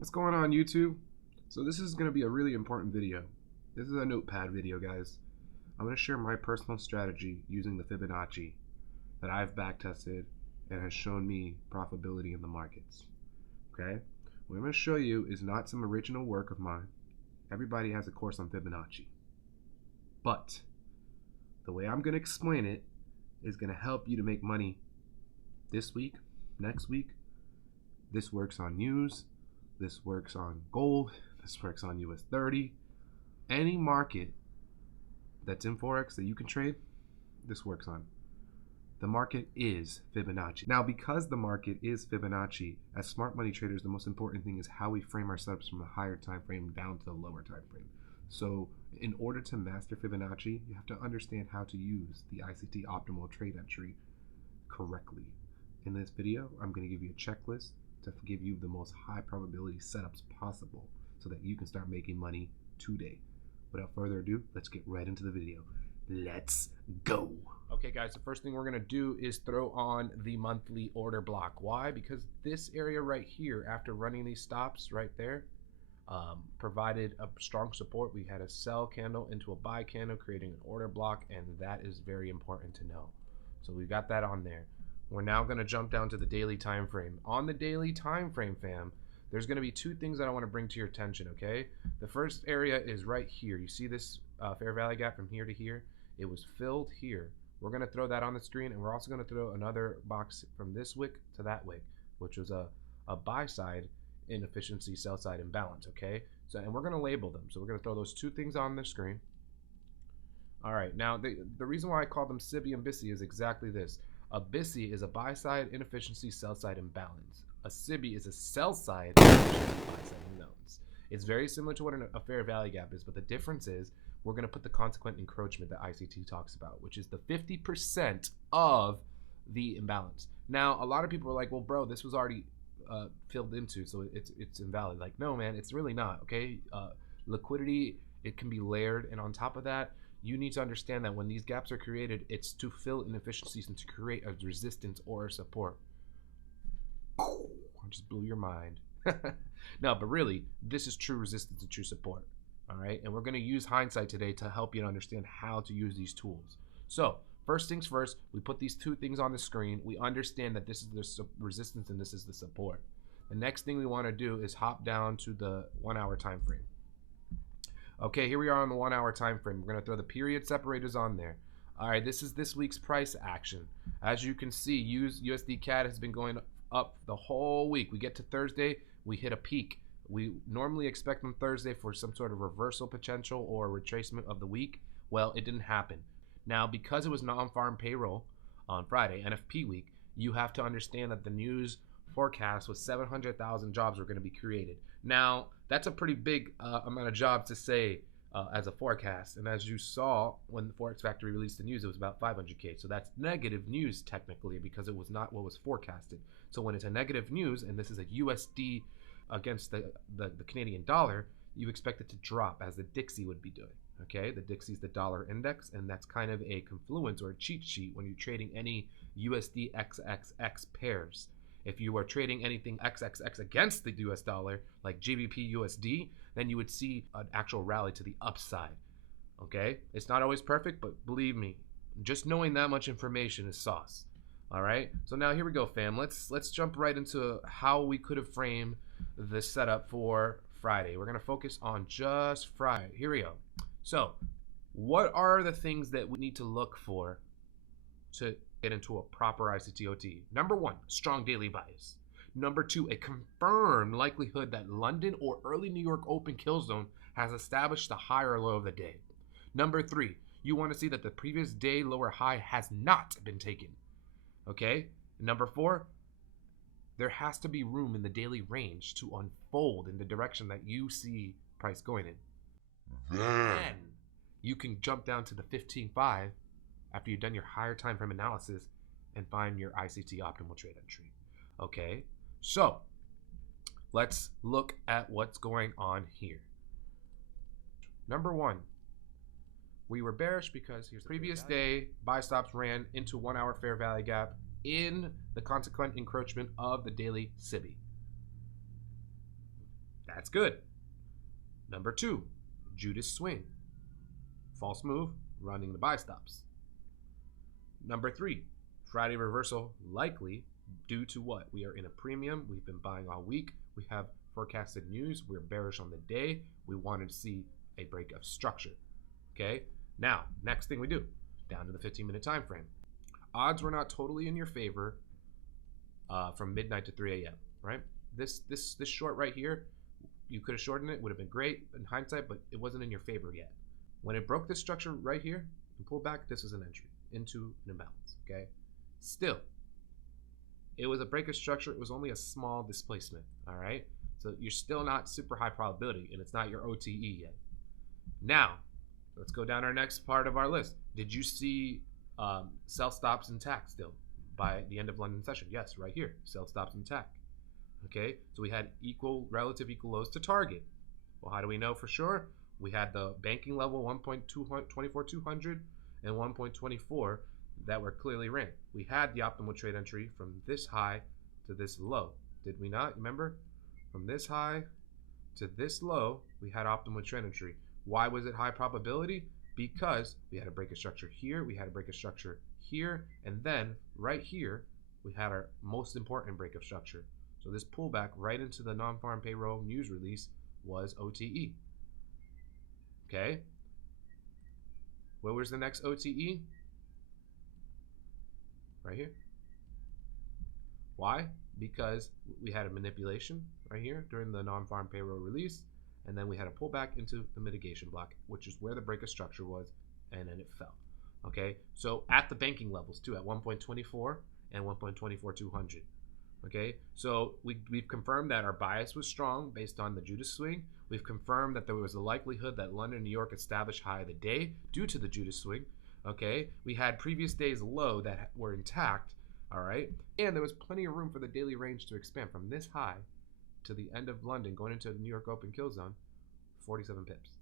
What's going on, YouTube? So this is going to be a really important video. This is a notepad video, guys. I'm going to share my personal strategy using the Fibonacci that I've backtested and has shown me profitability in the markets. Okay? What I'm going to show you is not some original work of mine. Everybody has a course on Fibonacci. But the way I'm going to explain it is going to help you to make money this week, next week. This works on news. This works on gold. This works on US 30. Any market that's in Forex that you can trade, this works on. The market is Fibonacci. Now, because the market is Fibonacci, as smart money traders, the most important thing is how we frame our setups from the higher time frame down to the lower time frame. So in order to master Fibonacci, you have to understand how to use the ICT optimal trade entry correctly. In this video, I'm going to give you a checklist to give you the most high probability setups possible so that you can start making money today. Without further ado, let's get right into the video. Let's go. Okay guys, the first thing we're gonna do is throw on the monthly order block. Why? Because this area right here, after running these stops right there, provided a strong support. We had a sell candle into a buy candle, creating an order block, and that is very important to know. So we got that on there. We're now going to jump down to the daily time frame. On the daily time frame, fam, there's going to be two things that I want to bring to your attention, okay? The first area is right here. You see this fair value gap from here to here? It was filled here. We're going to throw that on the screen, and we're also going to throw another box from this wick to that wick, which was a buy side inefficiency, sell side imbalance, okay? So, and we're going to label them. So we're going to throw those two things on the screen. All right, now the reason why I call them SIBI and BISI is exactly this. A BISI is a buy side inefficiency, sell side imbalance. A SIBI is a sell side inefficiency, buy side imbalance. It's very similar to what a fair value gap is, but the difference is we're going to put the consequent encroachment that ICT talks about, which is the 50% of the imbalance. Now, a lot of people are like, well, bro, this was already filled into, so it's invalid. Like, no, man, it's really not, okay? Liquidity, it can be layered, and on top of that, you need to understand that when these gaps are created, it's to fill inefficiencies and to create a resistance or a support. I just blew your mind. No, but really, this is true resistance and true support. All right, and we're going to use hindsight today to help you to understand how to use these tools. So first things first, we put these two things on the screen. We understand that this is the resistance and this is the support. The next thing we want to do is hop down to the 1 hour time frame. Okay, here we are on the 1 hour time frame. We're going to throw the period separators on there. All right, this is this week's price action. As you can see, USD CAD has been going up the whole week. We get to Thursday, we hit a peak. We normally expect on Thursday for some sort of reversal potential or retracement of the week. Well, it didn't happen. Now, because it was non-farm payroll on Friday, NFP week, you have to understand that the news forecast was 700,000 jobs were going to be created. Now, that's a pretty big amount of jobs to say as a forecast. And as you saw when the Forex Factory released the news, it was about 500K. So that's negative news technically because it was not what was forecasted. So when it's a negative news, and this is a USD against the Canadian dollar, you expect it to drop as the Dixie would be doing. Okay, the Dixie is the dollar index, and that's kind of a confluence or a cheat sheet when you're trading any USD XXX pairs. If you are trading anything XXX against the US dollar, like GBP USD, then you would see an actual rally to the upside. Okay, it's not always perfect, but believe me, just knowing that much information is sauce. All right, so now here we go, fam. Let's jump right into how we could have framed the setup for Friday. We're gonna focus on just Friday. Here we go. So what are the things that we need to look for to get into a proper ICTOT? Number one, strong daily bias. Number two, a confirmed likelihood that London or early New York open kill zone has established the high or low of the day. Number three, you want to see that the previous day lower high has not been taken. Okay. Number four, there has to be room in the daily range to unfold in the direction that you see price going in. Then you can jump down to the 15.5 after you've done your higher time frame analysis and find your ICT optimal trade entry. Okay, so let's look at what's going on here. Number one, we were bearish because here's the previous day buy stops ran into 1 hour fair value gap in the consequent encroachment of the daily SIBI. That's good. Number 2, Judas swing. False move, running the buy stops. Number 3, Friday reversal likely due to what? We are in a premium. We've been buying all week. We have forecasted news. We're bearish on the day. We wanted to see a break of structure. Okay. Now, next thing we do, down to the 15-minute time frame. Odds were not totally in your favor from midnight to 3 a.m. Right? This short right here, you could have shortened it. Would have been great in hindsight, but it wasn't in your favor yet. When it broke this structure right here and pulled back, this was an entry into an imbalance. Okay. Still, it was a break of structure. It was only a small displacement. All right. So you're still not super high probability, and it's not your OTE yet. Now, let's go down our next part of our list. Did you see sell stops intact still by the end of London session? Yes, right here. Sell stops intact. Okay. So we had relative equal lows to target. Well, how do we know for sure? We had the banking level 1.24200 and 1.24 that were clearly ran. We had the optimal trade entry from this high to this low. Did we not? Remember? From this high to this low, we had optimal trade entry. Why was it high probability? Because we had a break of structure here, we had a break of structure here, and then right here, we had our most important break of structure. So this pullback right into the non-farm payroll news release was OTE. Okay. Where was the next OTE? Right here. Why? Because we had a manipulation right here during the non-farm payroll release, and then we had a pullback into the mitigation block, which is where the break of structure was, and then it fell. Okay, so at the banking levels too, at 1.24 and 1.24200. Okay, so we've confirmed that our bias was strong based on the Judas swing. We've confirmed that there was a likelihood that London and New York established high of the day due to the Judas swing. Okay, we had previous days low that were intact. All right, and there was plenty of room for the daily range to expand from this high to the end of London, going into the New York open kill zone, 47 pips.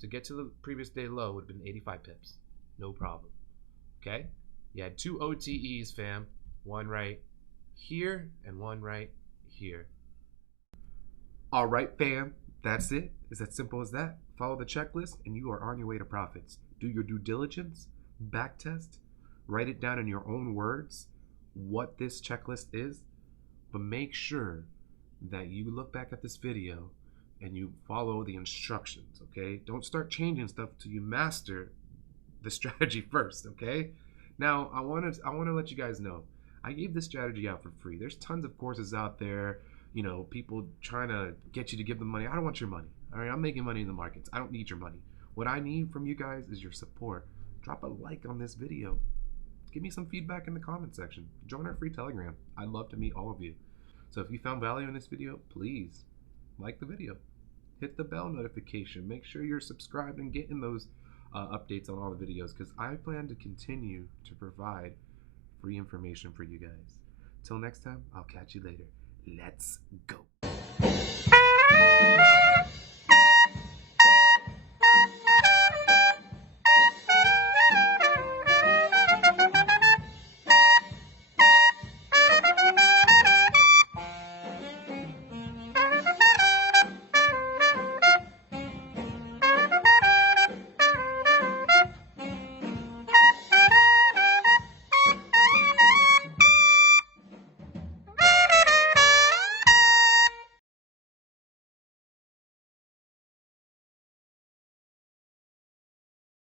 To get to the previous day low would have been 85 pips, no problem. Okay, you had 2 OTEs, fam, one right here and one right here. All right, fam, that's it. It's as simple as that. Follow the checklist and you are on your way to profits. Do your due diligence, backtest, write it down in your own words what this checklist is, but make sure that you look back at this video and you follow the instructions, okay? Don't start changing stuff till you master the strategy first, okay? Now, I want to let you guys know, I gave this strategy out for free. There's tons of courses out there, you know, people trying to get you to give them money. I don't want your money, all right? I'm making money in the markets. I don't need your money. What I need from you guys is your support. Drop a like on this video. Give me some feedback in the comment section. Join our free Telegram. I'd love to meet all of you. So if you found value in this video, please like the video. Hit the bell notification. Make sure you're subscribed and getting those updates on all the videos, because I plan to continue to provide free information for you guys. Till next time, I'll catch you later. Let's go.